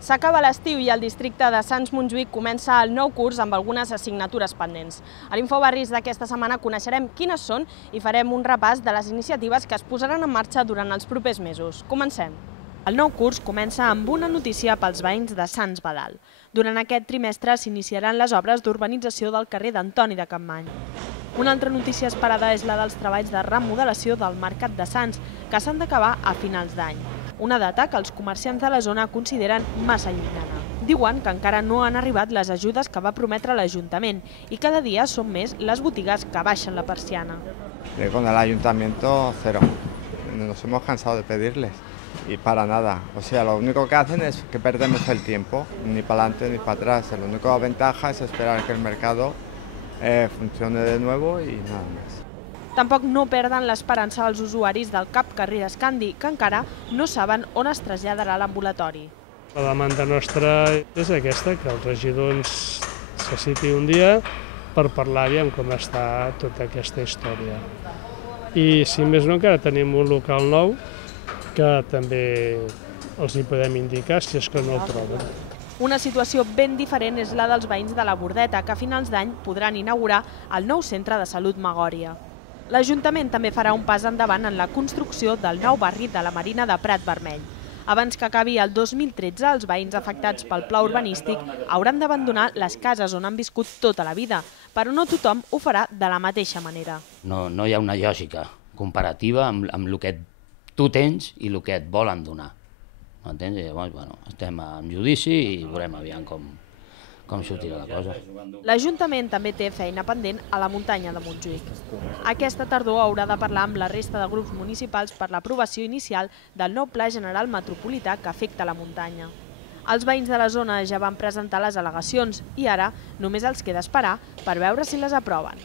S'acaba l'estiu i el districte de Sants-Montjuïc comença el nou curs amb algunes assignatures pendents. A l'Infobarris d'aquesta setmana coneixerem quines són i farem un repàs de les iniciatives que es posaran en marxa durant els propers mesos. Comencem. El nou curs comença amb una notícia pels veïns de Sants Badal. Durant aquest trimestre s'iniciaran les obres d'urbanització del carrer d'Antoni de Capmany. Una altra notícia esperada és la dels treballs de remodelació del Mercat de Sants, que s'han d'acabar a finals d'any. Una data que els comerciants de la zona consideren massa llunyana. Diuen que encara no han arribat les ajudes que va prometre l'Ajuntament i cada dia són més les botigues que baixen la persiana. Con el Ayuntamiento, cero. Nos hemos cansado de pedirles y para nada. O sea, lo único que hacen es que perdemos el tiempo, ni para adelante ni para atrás. La única ventaja es esperar que el mercado funcione de nuevo y nada más. Tampoc no perden l'esperança als usuaris del CAP Carreras Candi, que encara no saben on es traslladarà l'ambulatori. La demanda nostra és aquesta, que el regidor ens se citi un dia per parlar amb com està tota aquesta història. I si més no, encara tenim un local nou que també els hi podem indicar si és que no el troben. Una situació ben diferent és la dels veïns de la Bordeta, que a finals d'any podran inaugurar el nou centre de salut Magòria. L'Ajuntament també farà un pas endavant en la construcció del nou barri de la Marina de Prat Vermell. Abans que acabi el 2013, els veïns afectats pel pla urbanístic hauran d'abandonar les cases on han viscut tota la vida, però no tothom ho farà de la mateixa manera. No hi ha una lògica comparativa amb el que tu tens i el que et volen donar. M'entens? Llavors, estem en judici i veurem aviam com sortirà la cosa. L'Ajuntament també té feina pendent a la muntanya de Montjuïc. Aquesta tardor haurà de parlar amb la resta de grups municipals per l'aprovació inicial del nou Pla General Metropolità que afecta la muntanya. Els veïns de la zona ja van presentar les al·legacions i ara només els queda esperar per veure si les aproven.